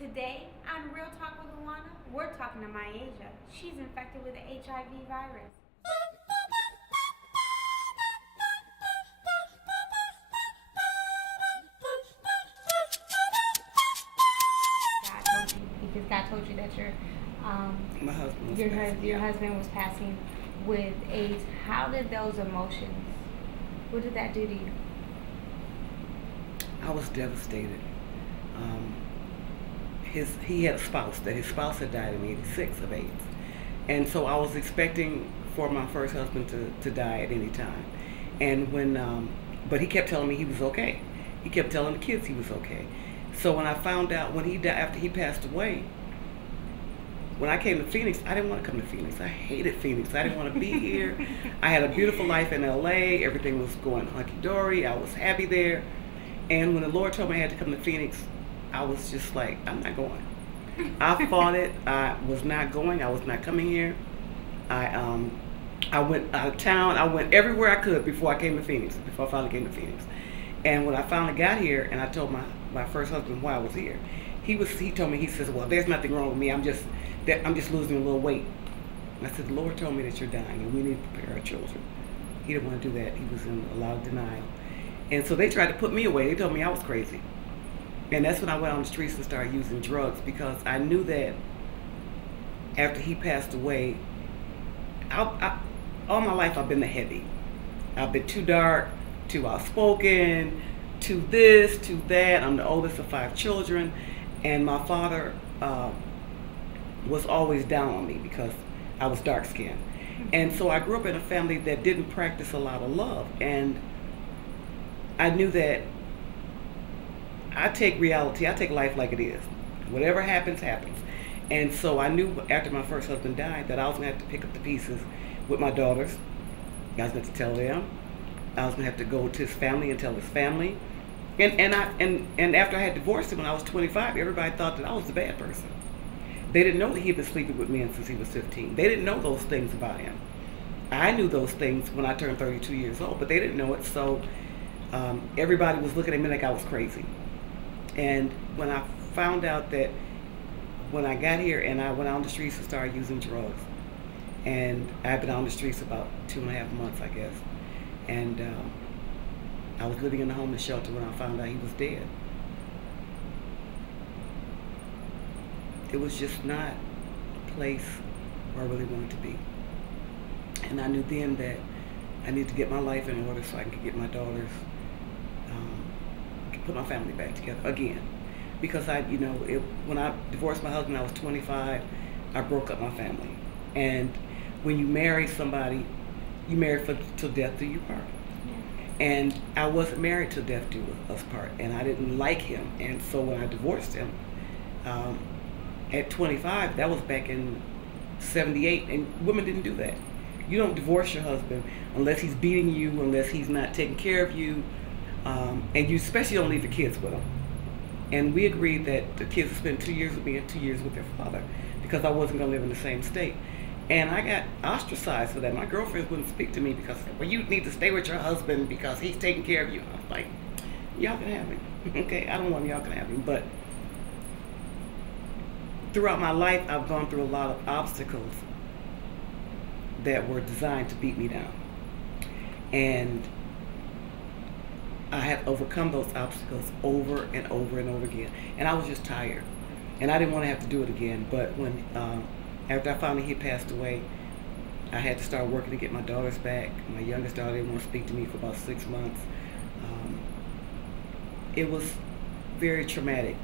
Today on Real Talk with Louanna, we're talking to Miasia. She's infected with the HIV virus. Because God told you that my husband was your husband was passing with AIDS. How did those emotions? What did that do to you? I was devastated. He had a spouse. His spouse had died in '86 of AIDS, and so I was expecting for my first husband to die at any time. And but he kept telling me he was okay. He kept telling the kids he was okay. So when I found out when he died, after he passed away, when I came to Phoenix, I didn't want to come to Phoenix. I hated Phoenix. I didn't want to be here. I had a beautiful life in LA. Everything was going hunky-dory. I was happy there. And when the Lord told me I had to come to Phoenix, I was just like, I'm not going. I fought it. I was not going. I was not coming here. I went out of town. I went everywhere I could before I came to Phoenix, before I finally came to Phoenix. And when I finally got here and I told my first husband why I was here, he told me, he says, well, there's nothing wrong with me. I'm just losing a little weight. And I said, the Lord told me that you're dying and we need to prepare our children. He didn't want to do that. He was in a lot of denial. And so they tried to put me away. They told me I was crazy. And that's when I went on the streets and started using drugs, because I knew that after he passed away, all my life I've been the heavy. I've been too dark, too outspoken, too this, too that. I'm the oldest of 5 children. And my father was always down on me because I was dark skinned. And so I grew up in a family that didn't practice a lot of love. And I knew that I take life like it is. Whatever happens, happens. And so I knew after my first husband died that I was going to have to pick up the pieces with my daughters. I was going to tell them. I was going to have to go to his family and tell his family. And after I had divorced him when I was 25, everybody thought that I was the bad person. They didn't know that he had been sleeping with men since he was 15. They didn't know those things about him. I knew those things when I turned 32 years old, but they didn't know it. So everybody was looking at me like I was crazy. And when I found out that when I got here and I went out on the streets and started using drugs, and I've been on the streets about 2.5 months, I guess, and I was living in a homeless shelter when I found out he was dead. It was just not a place where I really wanted to be. And I knew then that I needed to get my life in order so I could get my daughters, put my family back together again. Because when I divorced my husband, I was 25. I broke up my family. And when you marry somebody, you marry till death do you part. And I wasn't married till death do us part, and I didn't like him. And so when I divorced him, at 25, that was back in '78, and women didn't do that. You don't divorce your husband unless he's beating you, unless he's not taking care of you, and you especially don't leave the kids with him. And we agreed that the kids would spend 2 years with me and 2 years with their father, because I wasn't going to live in the same state. And I got ostracized for that. My girlfriends wouldn't speak to me because, well, you need to stay with your husband because he's taking care of you. I was like, y'all can have him. Okay, I don't want y'all can have him. But throughout my life, I've gone through a lot of obstacles that were designed to beat me down. And I have overcome those obstacles over and over and over again. And I was just tired. And I didn't want to have to do it again. But when after I found out he passed away, I had to start working to get my daughters back. My youngest daughter didn't want to speak to me for about 6 months. It was very traumatic